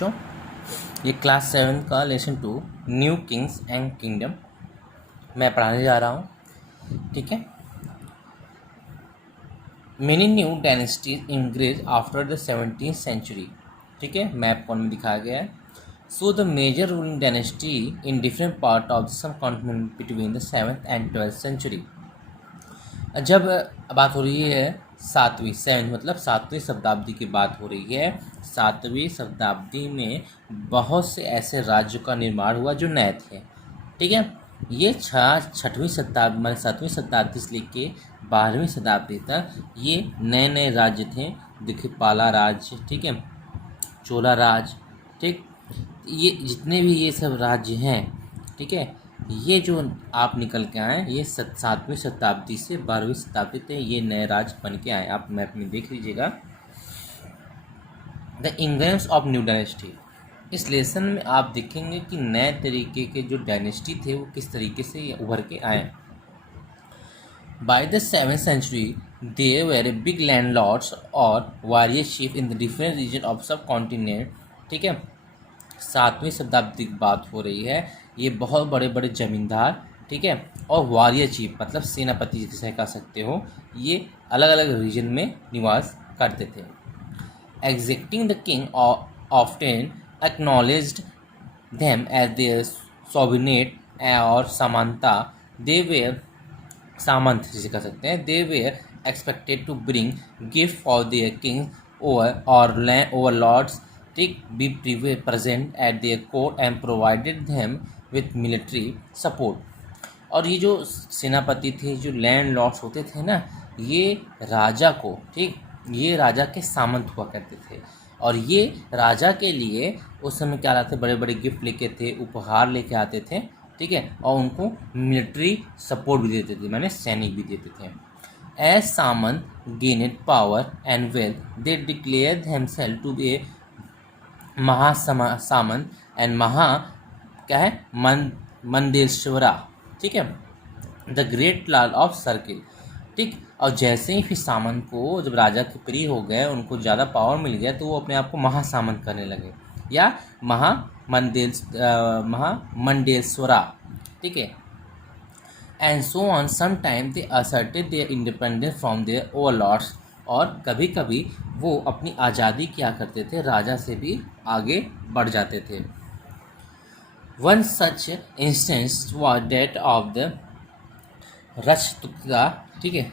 बच्चों, ये क्लास 7 का lesson 2 new kings and kingdom मैं पढ़ाने जा रहा हूँ। ठीक है। Many new dynasties increase after the 17th century. ठीक है, मैप कौन में दिखाया गया है। So the major ruling dynasty in different part of the subcontinent between the 7th and 12th century. जब बात हो रही है सेवन मतलब 7वीं शताब्दी की बात हो रही है। 7वीं शताब्दी में बहुत से ऐसे राज्यों का निर्माण हुआ जो नए थे। ठीक है, ये 7वीं शताब्दी से लेके 12वीं शताब्दी तक ये नए नए राज्य थे। देखिए, पाला राज्य, ठीक है, चोला राज, ठीक, ये जितने भी ये सब राज्य हैं, ठीक है, ये जो आप निकल के आए ये 7वीं शताब्दी से 12वीं शताब्दी तक ये नए राज्य बन के आए। आप मैप में देख लीजिएगा। The emergence of new dynasty, इस लेसन में आप देखेंगे कि नए तरीके के जो डायनेस्टी थे वो किस तरीके से ये उभर के आए। By the 7th century there were big landlords और warrior chief in the different region of subcontinent. ठीक है, 7वीं शताब्दी की बात हो रही है। ये बहुत बड़े बड़े जमींदार, ठीक है, और वॉरियर चीफ मतलब सेनापति जिसे कह सकते हो, ये अलग अलग रीजन में निवास करते थे। Existing the king often acknowledged them as their subordinate और समानता। दे वेयर सामंत जिसे कह सकते हैं। They were expected to bring gift for their king overlords, be present at their court and provided them with military support। और ये जो सेनापति थे, जो लैंड लॉर्ड्स होते थे ना, ये राजा को, ठीक, ये राजा के सामंत हुआ करते थे और ये राजा के लिए उस समय क्या लाते, बड़े बड़े गिफ्ट लेके थे, उपहार लेके आते थे, ठीक है, और उनको मिलिट्री सपोर्ट भी देते थे, माने सैनिक भी देते थे। एज सामंत gained power and wealth, they declared themselves to be सामंत एंड क्या है, मंदेश्वरा, ठीक है, the great lord of circle. ठीक, और जैसे ही फिर सामंत को जब राजा के प्रिय हो गए, उनको ज़्यादा पावर मिल गया, तो वो अपने आप को महासामंत करने लगे या महामंडेश्वरा। ठीक है, and so on some time they asserted their independence from their overlords, और कभी कभी वो अपनी आज़ादी क्या करते थे, राजा से भी आगे बढ़ जाते थे। One such instance was that of the Rashtrakuta, ठीक है,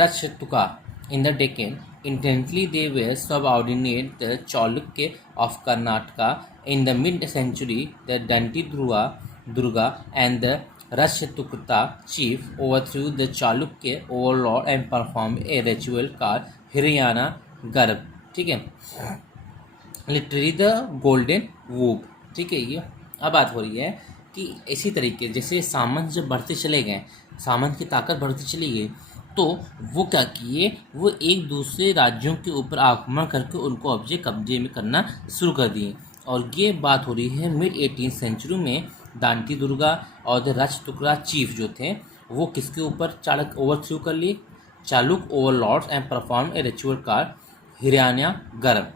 Rashtrakuta in the Deccan. Initially they were subordinate the Chalukya of Karnataka in the mid century. The Dantidurga and the Rashtrakuta chief overthrew the Chalukya overlord and performed a ritual called Hirayana Garb। ठीक है, literally the golden वूब। ठीक है, ये अब बात हो रही है कि इसी तरीके जैसे सामंत जब बढ़ते चले गए, सामंत की ताकत बढ़ती चली गई, तो वो क्या किए, वो एक दूसरे राज्यों के ऊपर आक्रमण करके उनको कब्जे में करना शुरू कर दिए। और ये बात हो रही है मिड 18th सेंचुरी में। दांती दुर्गा और द राजटुकड़ा चीफ जो थे, वो किसके ऊपर चालक ओवरथ्रू कर लिए, Chalukya overlords and perform a ritual called hiranyagarbha.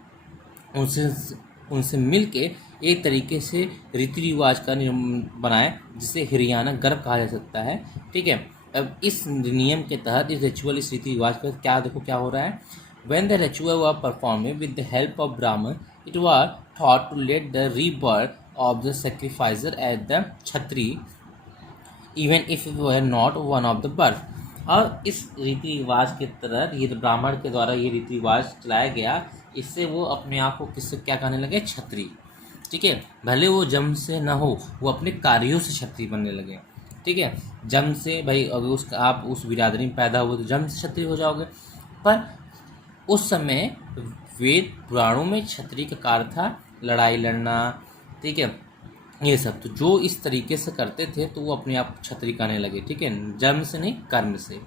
उनसे मिल के एक तरीके से रीति रिवाज का बनाए जिसे हिरियाना गर्भ कहा जा सकता है। ठीक है, अब इस नियम के तहत इस रिचुअल, इस रीति रिवाज का क्या देखो क्या हो रहा है। When the ritual were perform with the help of Brahmin, it was thought to lead the rebirth of the sacrificer at the छत्री even if it were not one of the birth। और इस रीति रिवाज के तहत ये ब्राह्मण के द्वारा ये रीति रिवाज चलाया गया, इससे वो अपने आप को किससे क्या कहने लगे, छत्री। ठीक है, भले वो जन्म से न हो, वो अपने कार्यों से छत्री बनने लगे। ठीक है, जन्म से भाई अगर आप उस बिरादरी में पैदा हुए तो जन्म से छत्री हो जाओगे, पर उस समय वेद पुराणों में छत्री का कार्य था लड़ाई लड़ना। ठीक है, ये सब तो जो इस तरीके से करते थे तो वो अपने आप छत्री कहने लगे। ठीक है, जन्म से नहीं, कर्म से।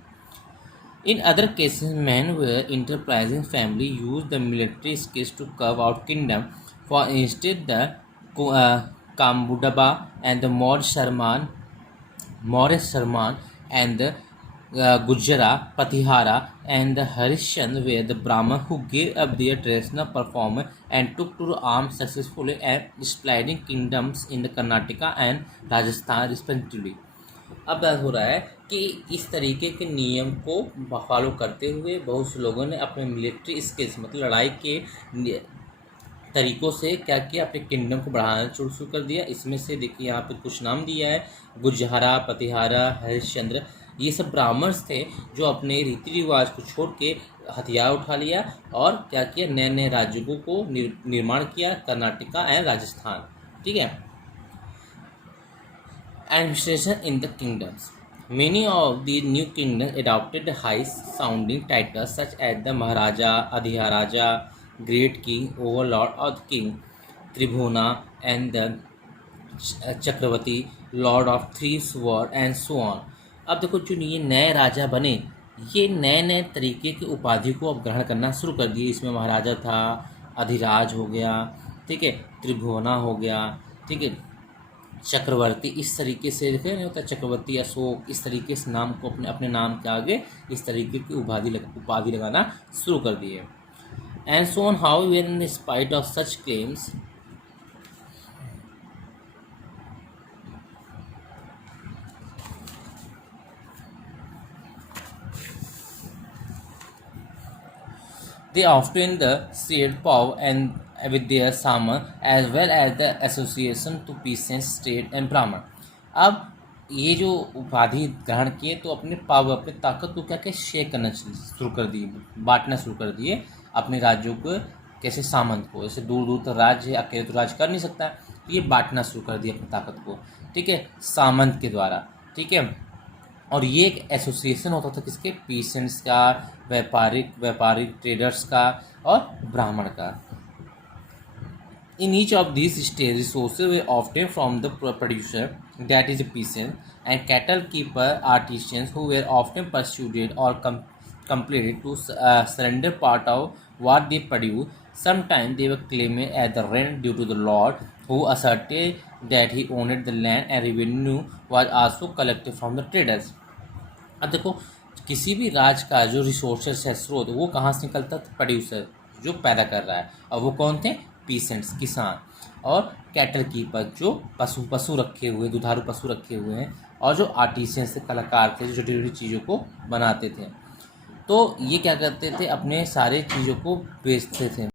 In other cases men were enterprising family use the military skills to carve out kingdom. For instance the काम्बुडबा and the Mayurasharman and the Gujjara, Patihara, and the Harishchandra were the Brahmins who gave up their traditional performance and took to arms successfully and splitting kingdoms in the Karnataka and Rajasthan respectively. अब बात हो रहा है कि इस तरीके के नियम को फॉलो करते हुए बहुत से लोगों ने अपने मिलिट्री स्किल्स मतलब लड़ाई के तरीक़ों से क्या किया, अपने किंगडम को बढ़ाना शुरू कर दिया। इसमें से देखिए यहाँ पे कुछ नाम दिया है, गुजहरा, प्रतिहारा, हरिश्चंद्र, ये सब ब्राह्मण्स थे जो अपने रीति रिवाज को छोड़ के हथियार उठा लिया और क्या किया, नए नए राज्यों को निर्माण किया, कर्नाटका एंड राजस्थान। ठीक है। Administration in the kingdoms. Many of the new kingdoms adopted the high-sounding titles such as the Maharaja, Adhiraja, Great King, Overlord or the King, Tribhuna, and the Chakravarti, Lord of Three Swords, and so on. अब देखो जो ये नए राजा बने, ये नए नए तरीके की उपाधि को अब ग्रहण करना शुरू कर दिए। इसमें महाराजा था, अधिराज हो गया, ठीक है, त्रिभुवना हो गया, ठीक है, चक्रवर्ती, इस तरीके से देखे नहीं होता, चक्रवर्ती, अशोक, इस तरीके से नाम को अपने अपने नाम के आगे इस तरीके की उपाधि लगाना शुरू कर दिए। And so on how in spite of such claims they often the shared power and with their Sama as well as the association to peasants, state and Brahman. अब ये जो उपाधि ग्रहण किए तो अपने पावर, अपने ताकत को क्या क्या शेयर करना शुरू कर दिए, बांटना शुरू कर दिए अपने राज्यों को, कैसे सामंत को, जैसे दूर दूर तक राज्य अकेले तो राज कर नहीं सकता, तो ये बांटना शुरू कर दिया अपनी ताकत को, ठीक है, सामंत के द्वारा। ठीक है। और ये एक एसोसिएशन होता था किसके, पीसेंट्स का, व्यापारिक ट्रेडर्स का और ब्राह्मण का। In each of this stage resources were obtain from the producer that is a peasant and cattle keeper artisans who were often persuaded और completed to surrender part of what they produce. Sometimes they were claimed as the rent due to the lord, who asserted that he owned the land and revenue was also collected from the traders. अब देखो किसी भी राज का जो resources है, स्रोत, वो कहाँ से निकलता था, प्रोड्यूसर जो पैदा कर रहा है, और वो कौन थे, पीसेंट्स, किसान, और कैटल कीपर जो पशु रखे हुए, दुधारू पशु रखे हुए हैं, और जो आर्टिशियंस थे, कलाकार थे, जो छोटी छोटी चीज़ों को बनाते थे। तो ये क्या करते थे, अपने सारे चीज़ों को बेचते थे।